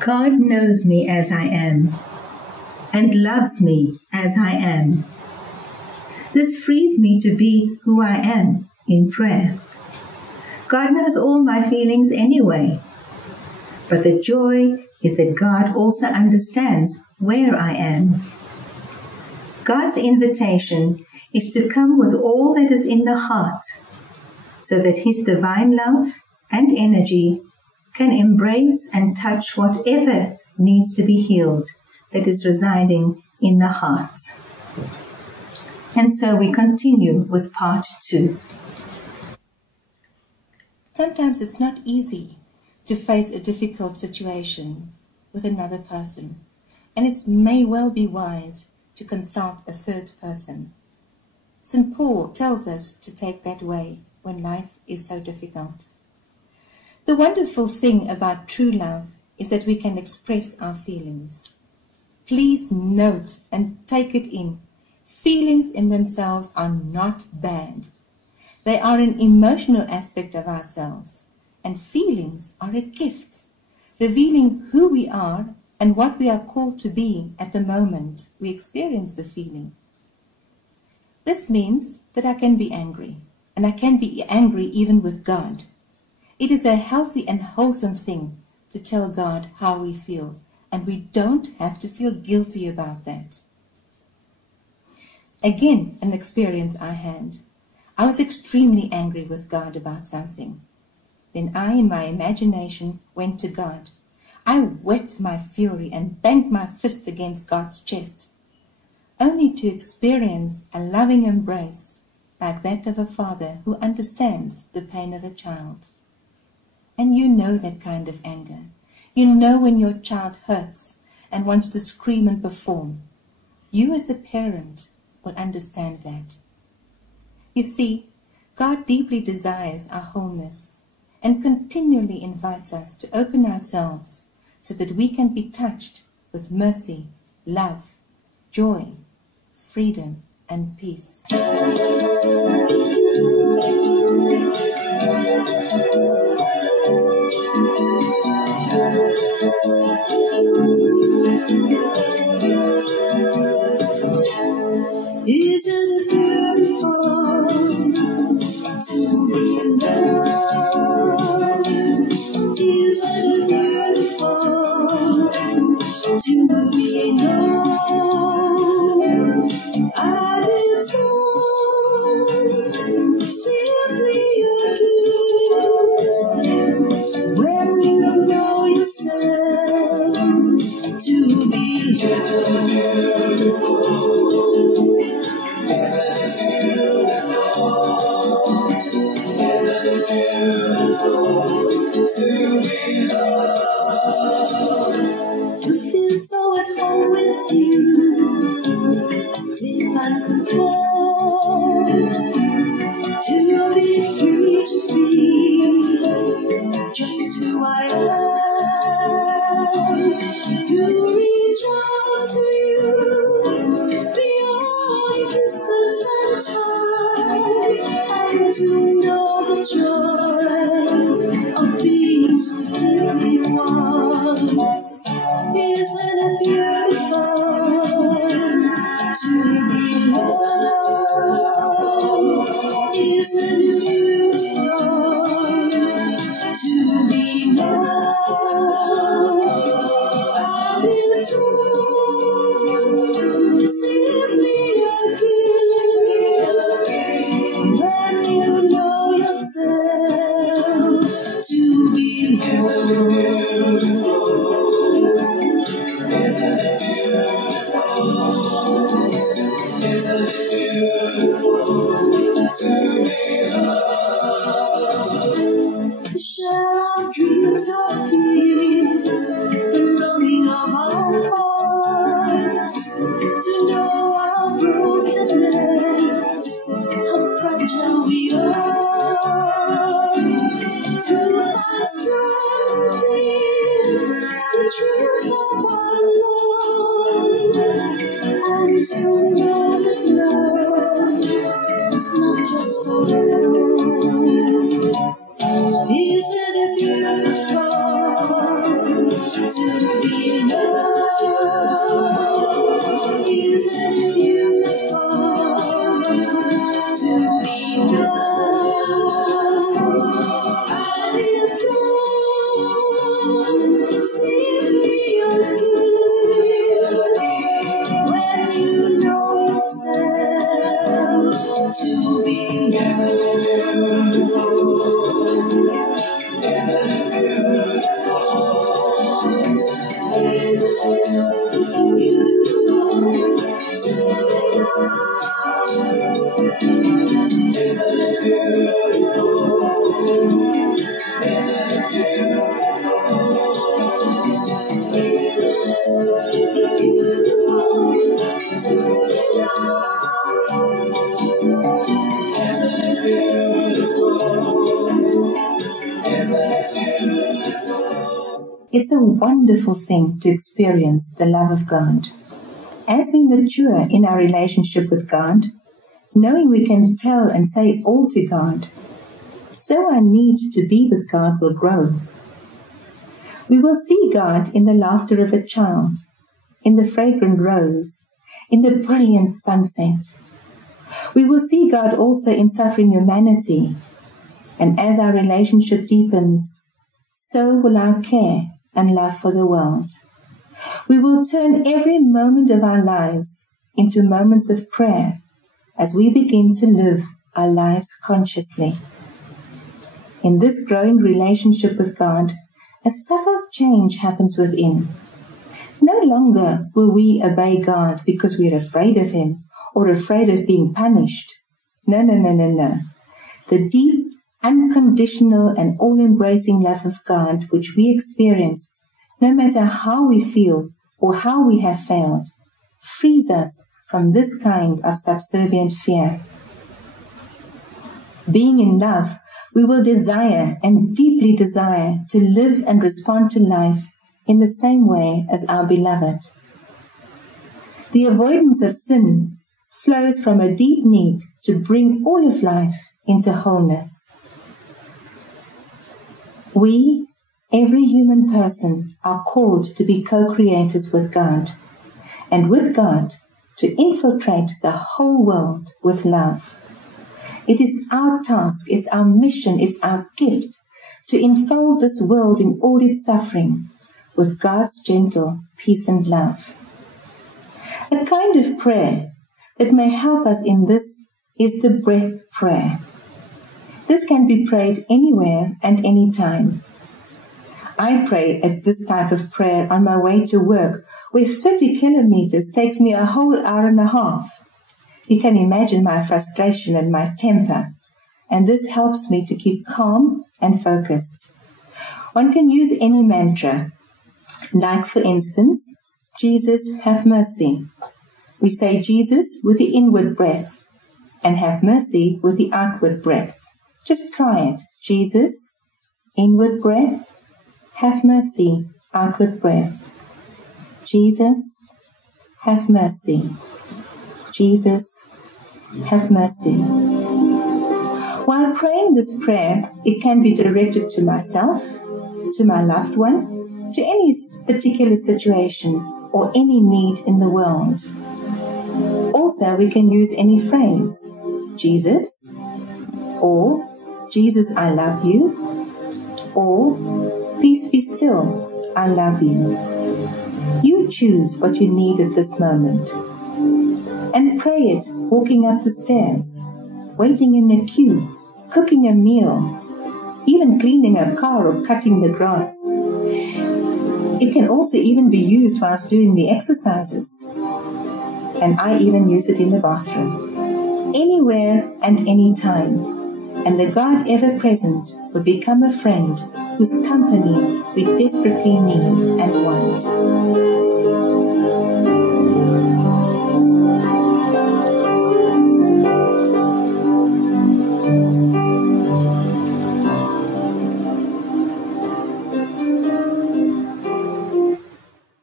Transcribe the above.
God knows me as I am and loves me as I am. This frees me to be who I am in prayer. God knows all my feelings anyway, but the joy is that God also understands where I am. God's invitation is to come with all that is in the heart, so that His divine love and energy can embrace and touch whatever needs to be healed that is residing in the heart. And so we continue with part 2. Sometimes it's not easy to face a difficult situation with another person, and it may well be wise to consult a third person. St. Paul tells us to take that way when life is so difficult. The wonderful thing about true love is that we can express our feelings. Please note and take it in. Feelings in themselves are not bad. They are an emotional aspect of ourselves, and feelings are a gift, revealing who we are and what we are called to be at the moment we experience the feeling. This means that I can be angry, and I can be angry even with God. It is a healthy and wholesome thing to tell God how we feel, and we don't have to feel guilty about that. Again, an experience I had. I was extremely angry with God about something. Then I, in my imagination, went to God. I wept my fury and banged my fist against God's chest, only to experience a loving embrace like that of a father who understands the pain of a child. And you know that kind of anger. You know when your child hurts and wants to scream and perform. You as a parent will understand that. You see, God deeply desires our wholeness and continually invites us to open ourselves so that we can be touched with mercy, love, joy, freedom, and peace. Isn't it beautiful to be loved? Isn't it beautiful to be known? I did so simply a gift when you know yourself to be loved. To feel so at home with you, safe and content, to be free to be just who I am, to reach out to you beyond distance and time, and to know the joy of being still one. Isn't it beautiful to be loved? Isn't it beautiful to be loved? I did simply a gift when you know yourself to be loved. To share our dreams, our fears, the longing of our hearts, to know our brokenness, how fragile we are, to find strength in the truth of our love, and to know that love is not just a word. Isn't it beautiful to It's a wonderful thing to experience the love of God. As we mature in our relationship with God, knowing we can tell and say all to God, so our need to be with God will grow. We will see God in the laughter of a child, in the fragrant rose, in the brilliant sunset. We will see God also in suffering humanity, and as our relationship deepens, so will our care and love for the world. We will turn every moment of our lives into moments of prayer as we begin to live our lives consciously. In this growing relationship with God, a subtle change happens within. No longer will we obey God because we are afraid of Him or afraid of being punished. No. The deep, unconditional and all-embracing love of God which we experience, no matter how we feel or how we have failed, frees us from this kind of subservient fear. Being in love, we will desire and deeply desire to live and respond to life in the same way as our beloved. The avoidance of sin flows from a deep need to bring all of life into wholeness. We, every human person, are called to be co-creators with God, and with God to infiltrate the whole world with love. It is our task, it's our mission, it's our gift to enfold this world in all its suffering with God's gentle peace and love. A kind of prayer that may help us in this is the breath prayer. This can be prayed anywhere and any time. I pray at this type of prayer on my way to work, where 30 kilometers takes me a whole hour and a half. You can imagine my frustration and my temper, and this helps me to keep calm and focused. One can use any mantra, like for instance, Jesus, have mercy. We say Jesus with the inward breath, and have mercy with the outward breath. Just try it. Jesus, inward breath, have mercy, outward breath. Jesus, have mercy. Jesus, have mercy. While praying this prayer, it can be directed to myself, to my loved one, to any particular situation or any need in the world. Also, we can use any phrase, Jesus, or Jesus, I love you, or peace be still, I love you. You choose what you need at this moment. And pray it walking up the stairs, waiting in a queue, cooking a meal, even cleaning a car or cutting the grass. It can also even be used whilst doing the exercises. And I even use it in the bathroom. Anywhere and any time. And the God ever-present would become a friend whose company we desperately need and want.